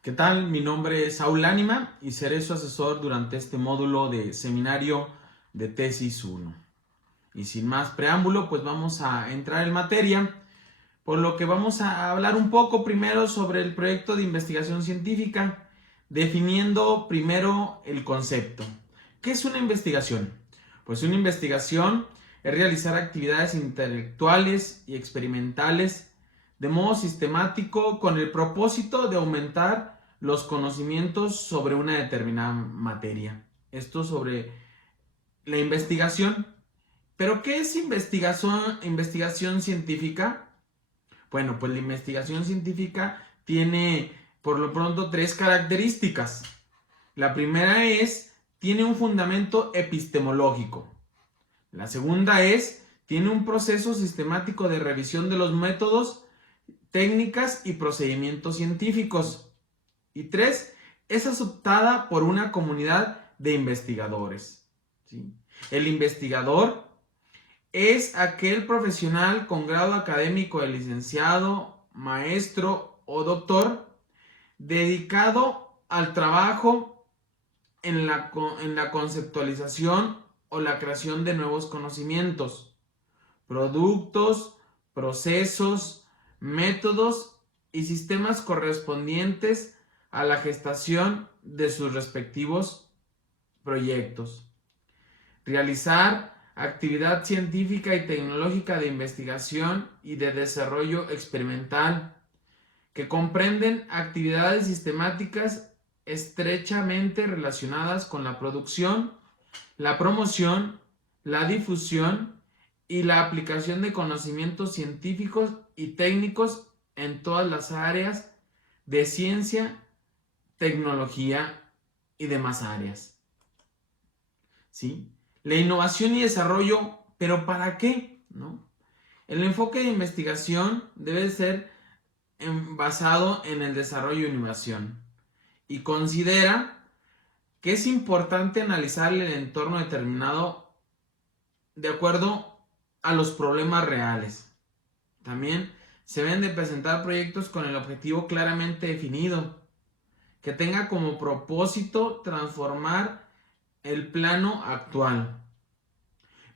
¿Qué tal? Mi nombre es Saúl Ánima y seré su asesor durante este módulo de seminario de tesis 1. Y sin más preámbulo, pues vamos a entrar en materia, por lo que vamos a hablar un poco primero sobre el proyecto de investigación científica, definiendo primero el concepto. ¿Qué es una investigación? Pues una investigación es realizar actividades intelectuales y experimentales de modo sistemático con el propósito de aumentar los conocimientos sobre una determinada materia. Esto sobre la investigación. ¿Pero qué es investigación científica? Bueno, pues la investigación científica tiene por lo pronto tres características. La primera es, tiene un fundamento epistemológico. La segunda es, tiene un proceso sistemático de revisión de los métodos, técnicas y procedimientos científicos. Y tres, es aceptada por una comunidad de investigadores. ¿Sí? El investigador es aquel profesional con grado académico de licenciado, maestro o doctor dedicado al trabajo en la conceptualización o la creación de nuevos conocimientos, productos, procesos, métodos y sistemas correspondientes a la gestación de sus respectivos proyectos. Realizar actividad científica y tecnológica de investigación y de desarrollo experimental, que comprenden actividades sistemáticas estrechamente relacionadas con la producción, la promoción, la difusión y la aplicación de conocimientos científicos y técnicos en todas las áreas de ciencia, tecnología y demás áreas. ¿Sí? La innovación y desarrollo, ¿pero para qué? ¿No? El enfoque de investigación debe ser basado en el desarrollo e innovación y considera que es importante analizar el entorno determinado de acuerdo a los problemas reales. También se deben de presentar proyectos con el objetivo claramente definido, que tenga como propósito transformar el plano actual,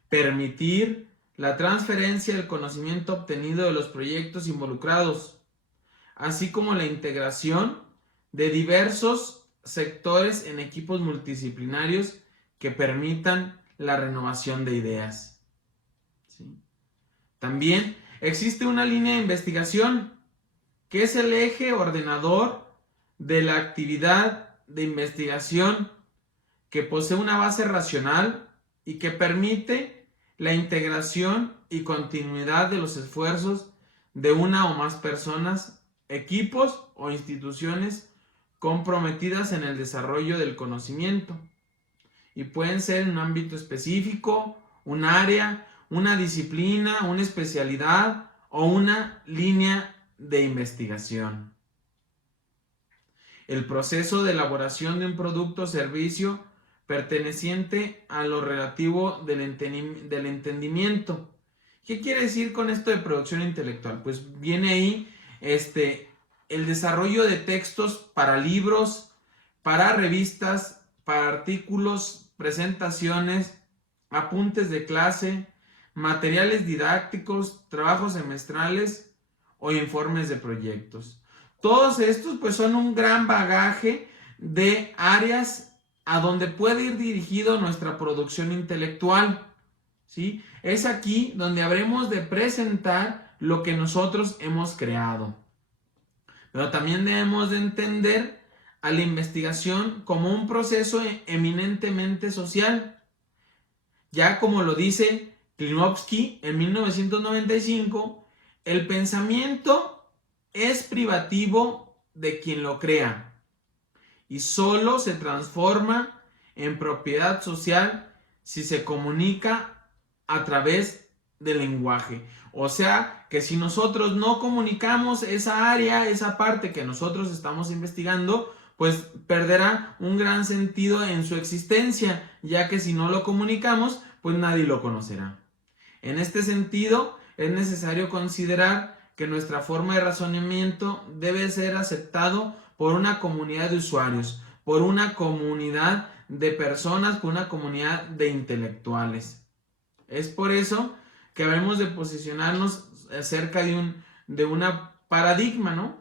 permitir la transferencia del conocimiento obtenido de los proyectos involucrados, así como la integración de diversos sectores en equipos multidisciplinarios que permitan la renovación de ideas. ¿Sí? También existe una línea de investigación que es el eje ordenador de la actividad de investigación, que posee una base racional y que permite la integración y continuidad de los esfuerzos de una o más personas, equipos o instituciones comprometidas en el desarrollo del conocimiento. Y pueden ser en un ámbito específico, un área, una disciplina, una especialidad o una línea de investigación. El proceso de elaboración de un producto o servicio perteneciente a lo relativo del entendimiento. ¿Qué quiere decir con esto de producción intelectual? Pues viene ahí el desarrollo de textos para libros, para revistas, para artículos, presentaciones, apuntes de clase, materiales didácticos, trabajos semestrales o informes de proyectos. Todos estos pues son un gran bagaje de áreas a donde puede ir dirigido nuestra producción intelectual. ¿Sí? Es aquí donde habremos de presentar lo que nosotros hemos creado. Pero también debemos de entender a la investigación como un proceso eminentemente social. Ya como lo dice Klimovsky en 1995, el pensamiento es privativo de quien lo crea y solo se transforma en propiedad social si se comunica a través del lenguaje. O sea, que si nosotros no comunicamos esa área, esa parte que nosotros estamos investigando, pues perderá un gran sentido en su existencia, ya que si no lo comunicamos, pues nadie lo conocerá. En este sentido, es necesario considerar que nuestra forma de razonamiento debe ser aceptado por una comunidad de usuarios, por una comunidad de personas, por una comunidad de intelectuales. Es por eso que debemos de posicionarnos acerca de una paradigma, ¿no?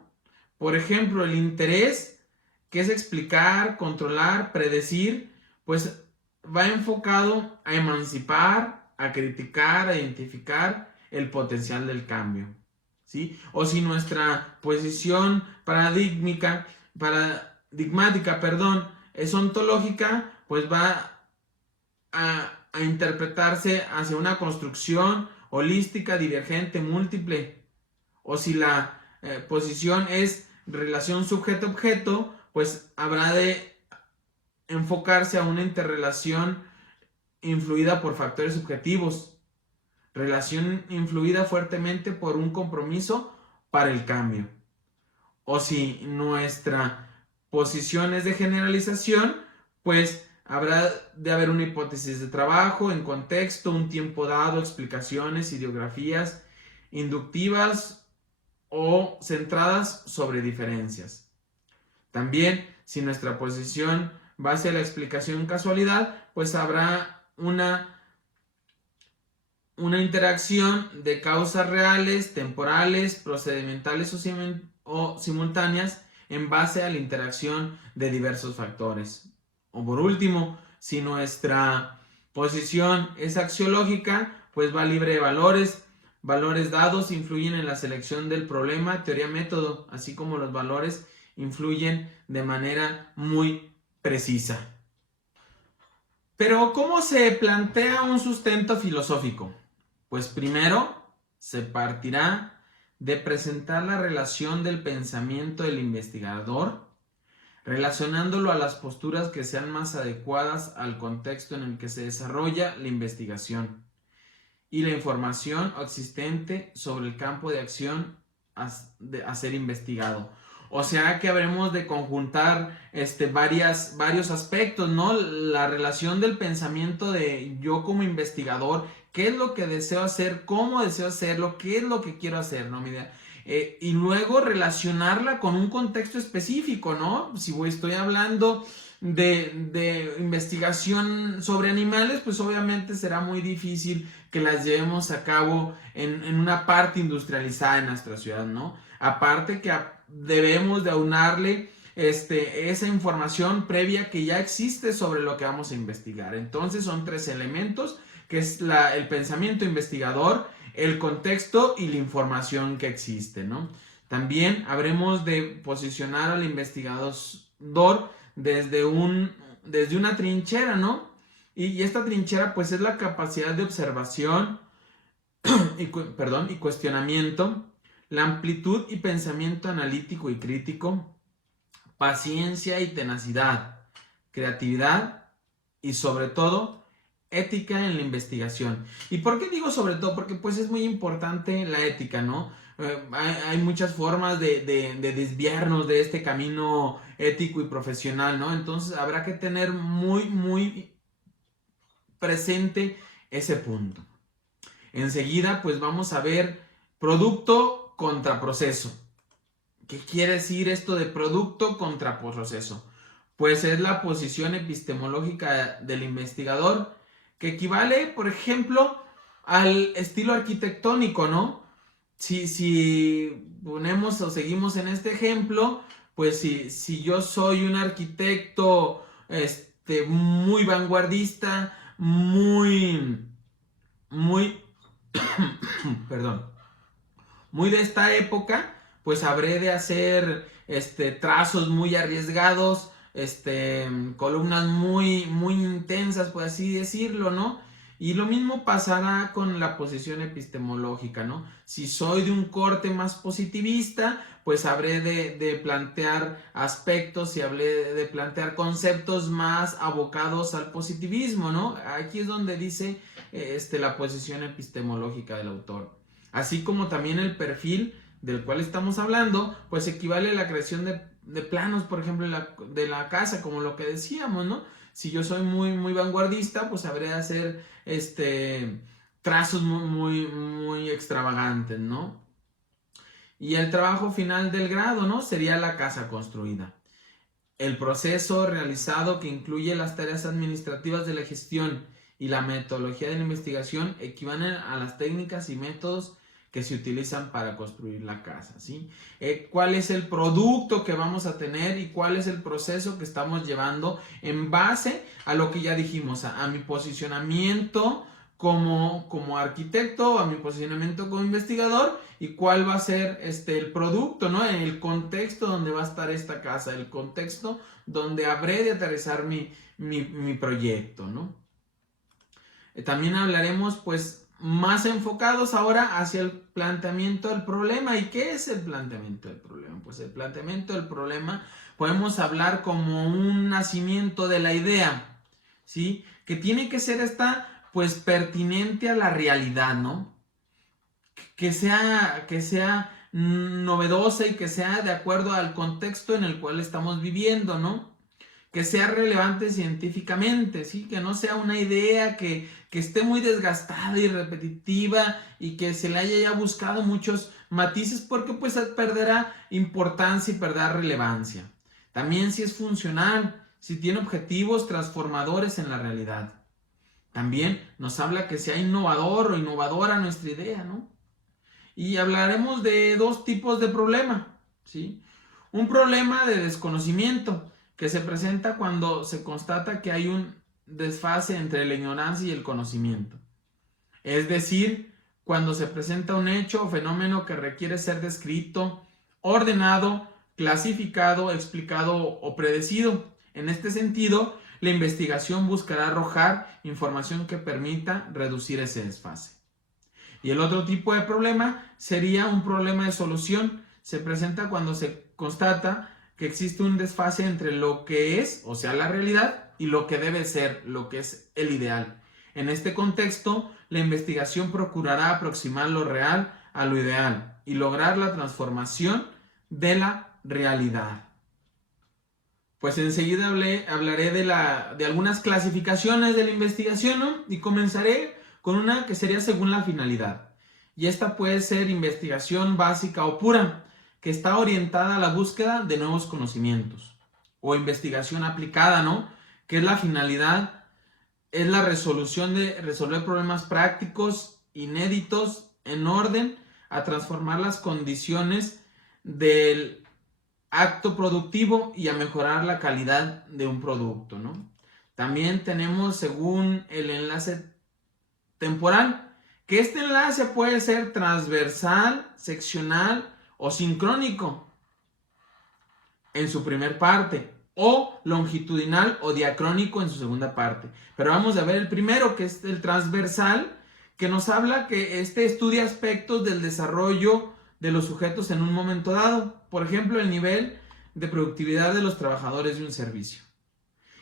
Por ejemplo, el interés, que es explicar, controlar, predecir, pues va enfocado a emancipar, a criticar, a identificar el potencial del cambio, ¿sí? O si nuestra posición paradigmática, es ontológica, pues va a interpretarse hacia una construcción holística, divergente, múltiple. O si la posición es relación sujeto-objeto, pues habrá de enfocarse a una interrelación influida por factores subjetivos, relación influida fuertemente por un compromiso para el cambio. O si nuestra posición es de generalización, pues habrá de haber una hipótesis de trabajo en contexto, un tiempo dado, explicaciones, ideografías inductivas o centradas sobre diferencias. También, si nuestra posición va hacia la explicación casualidad, pues habrá una interacción de causas reales, temporales, procedimentales o simultáneas en base a la interacción de diversos factores. O por último, si nuestra posición es axiológica, pues va libre de valores. Valores dados influyen en la selección del problema, teoría, método, así como los valores influyen de manera muy precisa. Pero, ¿cómo se plantea un sustento filosófico? Pues primero se partirá de presentar la relación del pensamiento del investigador, relacionándolo a las posturas que sean más adecuadas al contexto en el que se desarrolla la investigación y la información existente sobre el campo de acción a ser investigado. O sea que habremos de conjuntar varios aspectos, ¿no? La relación del pensamiento de yo como investigador, qué es lo que deseo hacer, cómo deseo hacerlo, qué es lo que quiero hacer, ¿no? Y luego relacionarla con un contexto específico, ¿no? Si estoy hablando de investigación sobre animales, pues obviamente será muy difícil que las llevemos a cabo en una parte industrializada en nuestra ciudad, ¿no? Aparte que debemos de aunarle esa información previa que ya existe sobre lo que vamos a investigar. Entonces son tres elementos, que es el pensamiento investigador, el contexto y la información que existe, ¿no? También habremos de posicionar al investigador desde una trinchera, ¿no? Y esta trinchera pues es la capacidad de observación y cuestionamiento, la amplitud y pensamiento analítico y crítico, paciencia y tenacidad, creatividad y sobre todo ética en la investigación. ¿Y por qué digo sobre todo? Porque pues es muy importante la ética, ¿no? Hay muchas formas de desviarnos de este camino ético y profesional, ¿no? Entonces habrá que tener muy presente ese punto. Enseguida pues vamos a ver producto contra proceso. ¿Qué quiere decir esto de producto contra proceso? Pues es la posición epistemológica del investigador, que equivale, por ejemplo, al estilo arquitectónico, ¿no? Si ponemos o seguimos en este ejemplo, pues si yo soy un arquitecto muy vanguardista, muy, perdón, muy de esta época, pues habré de hacer trazos muy arriesgados, columnas muy intensas, por así decirlo, ¿no? Y lo mismo pasará con la posición epistemológica, ¿no? Si soy de un corte más positivista, pues habré de plantear aspectos y habré de plantear conceptos más abocados al positivismo, ¿no? Aquí es donde dice la posición epistemológica del autor. Así como también el perfil del cual estamos hablando, pues equivale a la creación de planos, por ejemplo, de la casa, como lo que decíamos, ¿no? Si yo soy muy vanguardista, pues habré de hacer trazos muy extravagantes, ¿no? Y el trabajo final del grado, ¿no? Sería la casa construida. El proceso realizado, que incluye las tareas administrativas de la gestión y la metodología de la investigación, equivalen a las técnicas y métodos que se utilizan para construir la casa, ¿sí? ¿Cuál es el producto que vamos a tener y cuál es el proceso que estamos llevando en base a lo que ya dijimos, a mi posicionamiento como arquitecto, a mi posicionamiento como investigador, y cuál va a ser el producto, ¿no? En el contexto donde va a estar esta casa, el contexto donde habré de aterrizar mi proyecto, ¿no? También hablaremos pues más enfocados ahora hacia el planteamiento del problema. ¿Y qué es el planteamiento del problema? Pues el planteamiento del problema podemos hablar como un nacimiento de la idea, ¿sí? Que tiene que ser esta pues pertinente a la realidad, ¿no? Que sea novedosa y que sea de acuerdo al contexto en el cual estamos viviendo, ¿no? Que sea relevante científicamente, ¿sí? Que no sea una idea que esté muy desgastada y repetitiva y que se le haya ya buscado muchos matices, porque pues perderá importancia y perderá relevancia. También si es funcional, si tiene objetivos transformadores en la realidad. También nos habla que sea innovador o innovadora nuestra idea, ¿no? Y hablaremos de dos tipos de problema, ¿sí? Un problema de desconocimiento, que se presenta cuando se constata que hay un desfase entre la ignorancia y el conocimiento. Es decir, cuando se presenta un hecho o fenómeno que requiere ser descrito, ordenado, clasificado, explicado o predecido. En este sentido, la investigación buscará arrojar información que permita reducir ese desfase. Y el otro tipo de problema sería un problema de solución. Se presenta cuando se constata que existe un desfase entre lo que es, o sea, la realidad, y lo que debe ser, lo que es el ideal. En este contexto, la investigación procurará aproximar lo real a lo ideal y lograr la transformación de la realidad. Pues enseguida hablaré de algunas clasificaciones de la investigación, ¿no? Y comenzaré con una que sería según la finalidad. Y esta puede ser investigación básica o pura, que está orientada a la búsqueda de nuevos conocimientos. O investigación aplicada, ¿no? Que es la finalidad, es la resolución de resolver problemas prácticos, inéditos, en orden a transformar las condiciones del acto productivo y a mejorar la calidad de un producto, ¿no? También tenemos según el enlace temporal, que este enlace puede ser transversal, seccional o sincrónico en su primer parte, o longitudinal o diacrónico en su segunda parte. Pero vamos a ver el primero, que es el transversal, que nos habla que estudia aspectos del desarrollo de los sujetos en un momento dado. Por ejemplo, el nivel de productividad de los trabajadores de un servicio.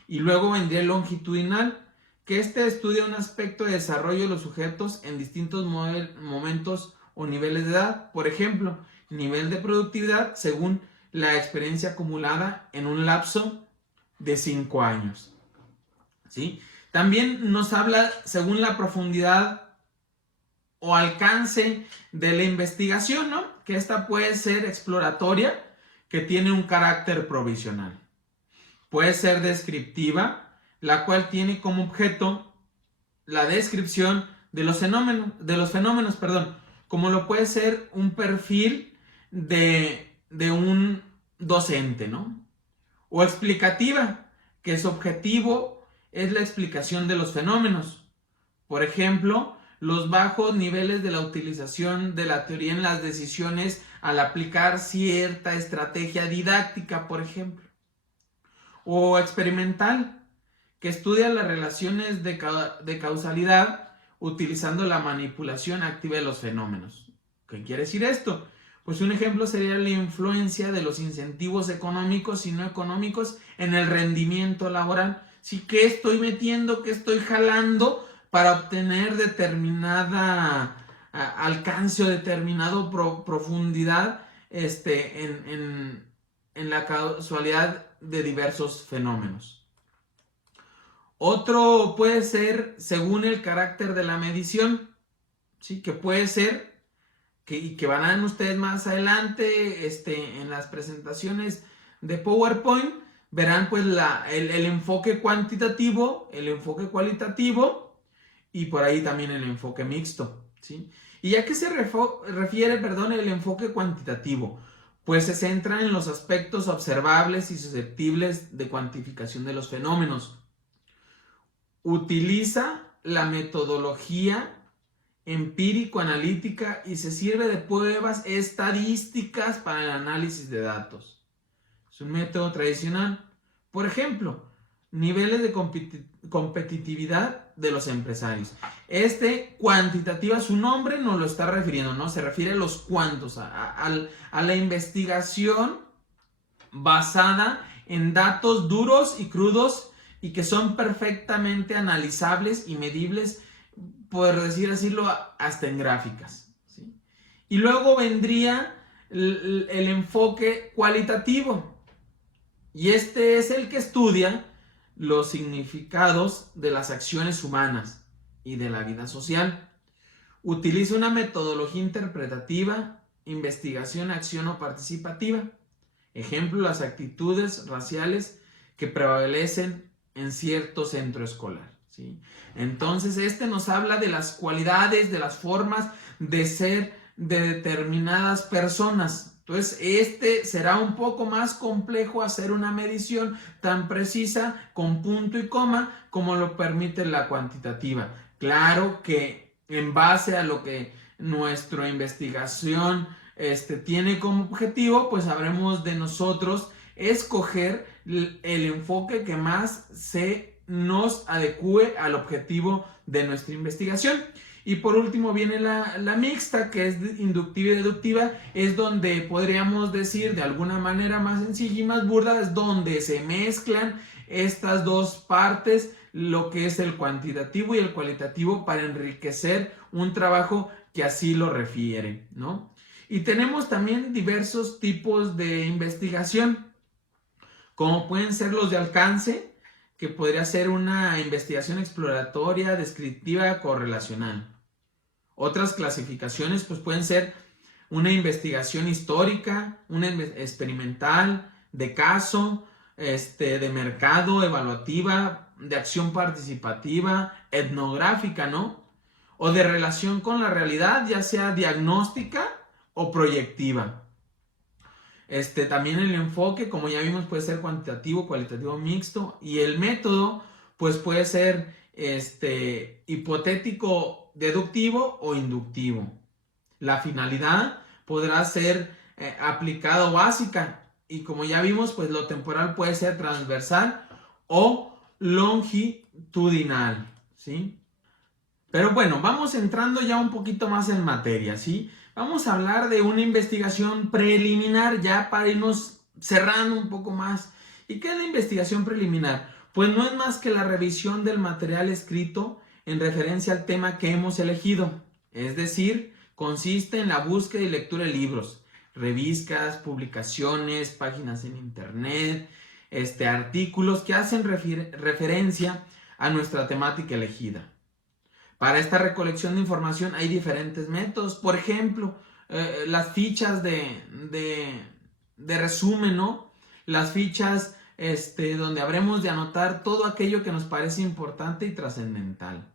Y luego vendría el longitudinal, que estudia un aspecto de desarrollo de los sujetos en distintos momentos o niveles de edad. Por ejemplo, nivel de productividad según la experiencia acumulada en un lapso de 5 años. ¿Sí? También nos habla según la profundidad o alcance de la investigación, ¿no? Que esta puede ser exploratoria, que tiene un carácter provisional. Puede ser descriptiva, la cual tiene como objeto la descripción de los fenómenos, como lo puede ser un perfil de un docente, ¿no? O explicativa, que su objetivo es la explicación de los fenómenos. Por ejemplo, los bajos niveles de la utilización de la teoría en las decisiones al aplicar cierta estrategia didáctica, por ejemplo. O experimental, que estudia las relaciones de causalidad utilizando la manipulación activa de los fenómenos. ¿Qué quiere decir esto? Pues un ejemplo sería la influencia de los incentivos económicos y no económicos en el rendimiento laboral. Sí, ¿qué estoy metiendo, qué estoy jalando para obtener determinada alcance o determinada profundidad en la causalidad de diversos fenómenos? Otro puede ser según el carácter de la medición, ¿sí? Que puede ser que van a ver ustedes más adelante en las presentaciones de PowerPoint, verán pues el enfoque cuantitativo, el enfoque cualitativo y por ahí también el enfoque mixto, ¿sí? ¿Y a qué se refiere, perdón, el enfoque cuantitativo? Pues se centra en los aspectos observables y susceptibles de cuantificación de los fenómenos. Utiliza la metodología empírico-analítica y se sirve de pruebas estadísticas para el análisis de datos. Es un método tradicional. Por ejemplo, niveles de competitividad de los empresarios. Cuantitativa, su nombre nos lo está refiriendo, ¿no? Se refiere a los cuantos, a la investigación basada en datos duros y crudos y que son perfectamente analizables y medibles, por decirlo, hasta en gráficas, ¿sí? Y luego vendría el enfoque cualitativo, y este es el que estudia los significados de las acciones humanas y de la vida social. Utiliza una metodología interpretativa, investigación, acción o participativa. Ejemplo, las actitudes raciales que prevalecen en cierto centro escolar, ¿sí? Entonces, nos habla de las cualidades, de las formas de ser de determinadas personas. Entonces, será un poco más complejo hacer una medición tan precisa con punto y coma como lo permite la cuantitativa. Claro que en base a lo que nuestra investigación tiene como objetivo, pues habremos de nosotros escoger el enfoque que más se nos adecue al objetivo de nuestra investigación. Y por último viene la mixta, que es inductiva y deductiva, es donde podríamos decir de alguna manera más sencilla y más burda, es donde se mezclan estas dos partes, lo que es el cuantitativo y el cualitativo, para enriquecer un trabajo que así lo refiere, ¿no? Y tenemos también diversos tipos de investigación, como pueden ser los de alcance, que podría ser una investigación exploratoria, descriptiva, correlacional. Otras clasificaciones pues pueden ser una investigación histórica, una experimental, de caso, de mercado, evaluativa, de acción participativa, etnográfica, ¿no? O de relación con la realidad, ya sea diagnóstica o proyectiva. También el enfoque, como ya vimos, puede ser cuantitativo, cualitativo, mixto, y el método pues puede ser hipotético, deductivo o inductivo. La finalidad podrá ser aplicada o básica, y como ya vimos, pues lo temporal puede ser transversal o longitudinal, ¿sí? Pero bueno, vamos entrando ya un poquito más en materia, ¿sí? Vamos a hablar de una investigación preliminar ya para irnos cerrando un poco más. ¿Y qué es la investigación preliminar? Pues no es más que la revisión del material escrito en referencia al tema que hemos elegido. Es decir, consiste en la búsqueda y lectura de libros, revistas, publicaciones, páginas en internet, artículos que hacen referencia a nuestra temática elegida. Para esta recolección de información hay diferentes métodos. Por ejemplo, las fichas de resumen, ¿no? Las fichas donde habremos de anotar todo aquello que nos parece importante y trascendental.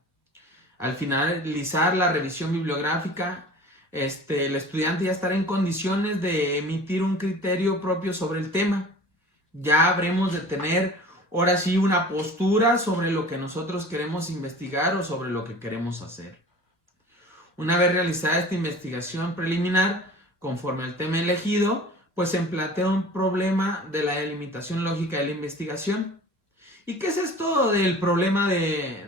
Al finalizar la revisión bibliográfica, el estudiante ya estará en condiciones de emitir un criterio propio sobre el tema. Ya habremos de tener, ahora sí, una postura sobre lo que nosotros queremos investigar o sobre lo que queremos hacer. Una vez realizada esta investigación preliminar, conforme al tema elegido, pues se plantea un problema de la delimitación lógica de la investigación. ¿Y qué es esto del problema el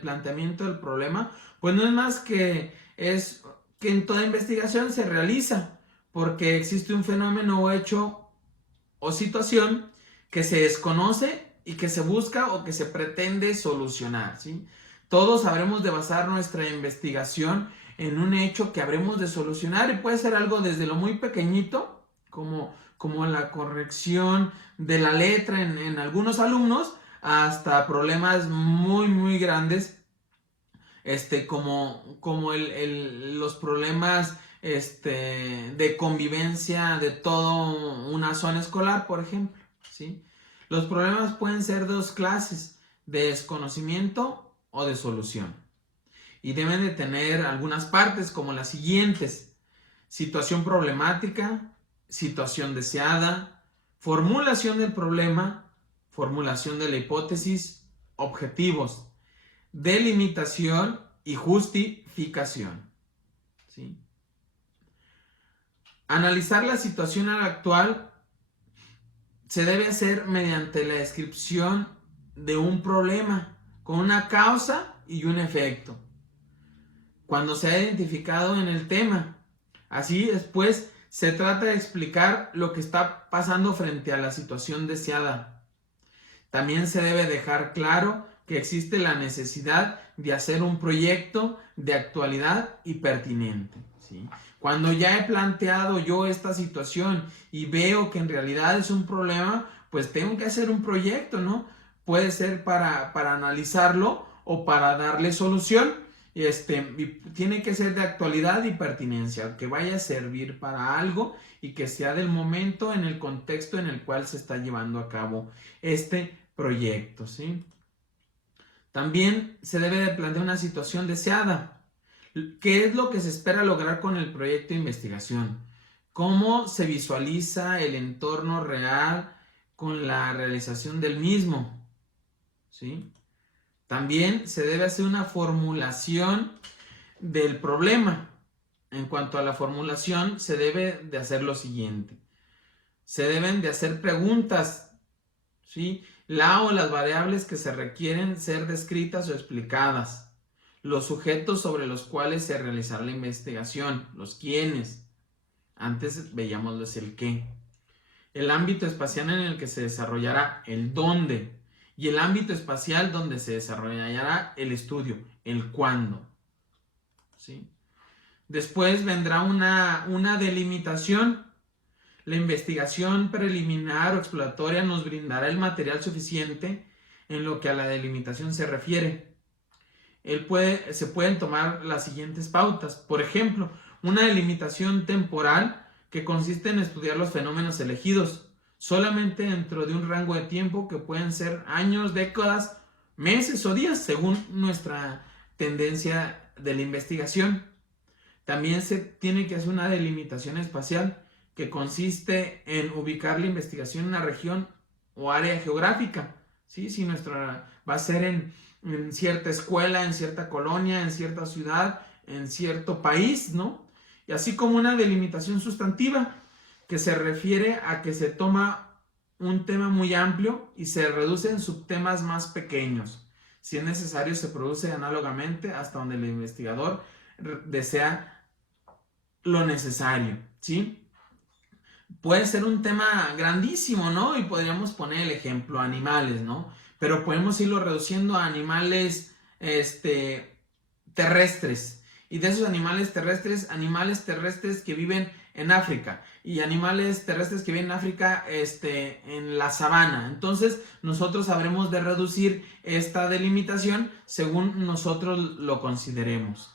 planteamiento del problema? Pues no es más que es que en toda investigación se realiza porque existe un fenómeno o hecho o situación que se desconoce y que se busca o que se pretende solucionar, ¿sí? Todos habremos de basar nuestra investigación en un hecho que habremos de solucionar, y puede ser algo desde lo muy pequeñito, como la corrección de la letra en algunos alumnos, hasta problemas muy, muy grandes como los problemas de convivencia de toda una zona escolar, por ejemplo, ¿sí? Los problemas pueden ser de dos clases, de desconocimiento o de solución. Y deben de tener algunas partes como las siguientes: situación problemática, situación deseada, formulación del problema, formulación de la hipótesis, objetivos, delimitación y justificación. ¿Sí? Analizar la situación actual se debe hacer mediante la descripción de un problema con una causa y un efecto, cuando se ha identificado en el tema. Así después se trata de explicar lo que está pasando frente a la situación deseada. También se debe dejar claro que existe la necesidad de hacer un proyecto de actualidad y pertinente, ¿sí? Cuando ya he planteado yo esta situación y veo que en realidad es un problema, pues tengo que hacer un proyecto, ¿no? Puede ser para analizarlo o para darle solución. Y tiene que ser de actualidad y pertinencia, que vaya a servir para algo y que sea del momento en el contexto en el cual se está llevando a cabo este proyecto, ¿sí? También se debe de plantear una situación deseada. ¿Qué es lo que se espera lograr con el proyecto de investigación? ¿Cómo se visualiza el entorno real con la realización del mismo? ¿Sí? También se debe hacer una formulación del problema. En cuanto a la formulación, se debe de hacer lo siguiente: se deben de hacer preguntas, ¿sí? La o las variables que se requieren ser descritas o explicadas, los sujetos sobre los cuales se realizará la investigación, los quiénes, antes veíamos el qué, el ámbito espacial en el que se desarrollará, el dónde, y el ámbito espacial donde se desarrollará el estudio, el cuándo, ¿sí? Después vendrá una delimitación. La investigación preliminar o exploratoria nos brindará el material suficiente en lo que a la delimitación se refiere. Se pueden tomar las siguientes pautas. Por ejemplo, una delimitación temporal que consiste en estudiar los fenómenos elegidos solamente dentro de un rango de tiempo que pueden ser años, décadas, meses o días, según nuestra tendencia de la investigación. También se tiene que hacer una delimitación espacial que consiste en ubicar la investigación en una región o área geográfica, ¿sí? Si nuestra va a ser en cierta escuela, en cierta colonia, en cierta ciudad, en cierto país, ¿no? Y así como una delimitación sustantiva que se refiere a que se toma un tema muy amplio y se reduce en subtemas más pequeños. Si es necesario, se produce análogamente hasta donde el investigador desea lo necesario, ¿sí? Puede ser un tema grandísimo, ¿no? Y podríamos poner el ejemplo animales, ¿no? Pero podemos irlo reduciendo a animales terrestres. Y de esos animales terrestres que viven en África. Y animales terrestres que viven en África en la sabana. Entonces, nosotros habremos de reducir esta delimitación según nosotros lo consideremos.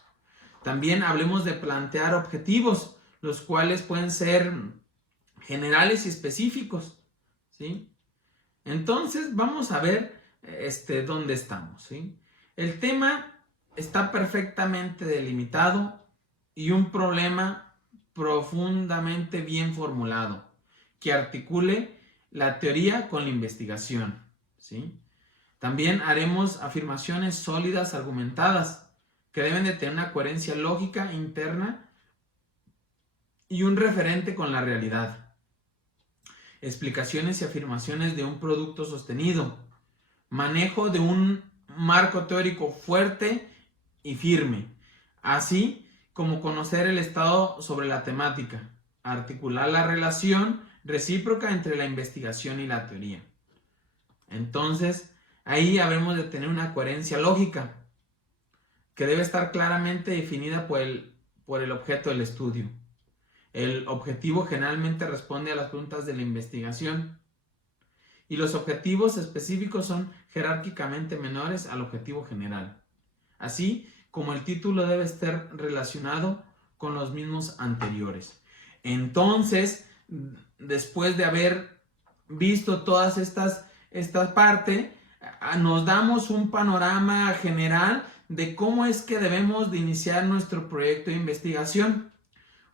También hablemos de plantear objetivos, los cuales pueden ser generales y específicos, ¿sí? Entonces, vamos a ver dónde estamos, ¿sí? El tema está perfectamente delimitado y un problema profundamente bien formulado que articule la teoría con la investigación, ¿sí? También haremos afirmaciones sólidas, argumentadas, que deben de tener una coherencia lógica interna y un referente con la realidad. Explicaciones y afirmaciones de un producto sostenido. Manejo de un marco teórico fuerte y firme, así como conocer el estado sobre la temática. Articular la relación recíproca entre la investigación y la teoría. Entonces, ahí habremos de tener una coherencia lógica que debe estar claramente definida por el objeto del estudio. El objetivo generalmente responde a las preguntas de la investigación y los objetivos específicos son jerárquicamente menores al objetivo general. Así como el título debe estar relacionado con los mismos anteriores. Entonces, después de haber visto todas esta parte, nos damos un panorama general de cómo es que debemos de iniciar nuestro proyecto de investigación.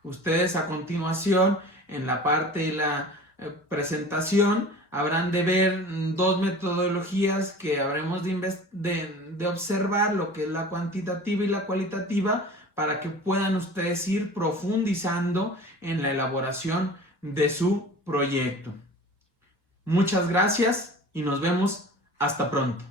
Ustedes a continuación, en la parte de la presentación, habrán de ver dos metodologías que habremos de observar, lo que es la cuantitativa y la cualitativa, para que puedan ustedes ir profundizando en la elaboración de su proyecto. Muchas gracias y nos vemos hasta pronto.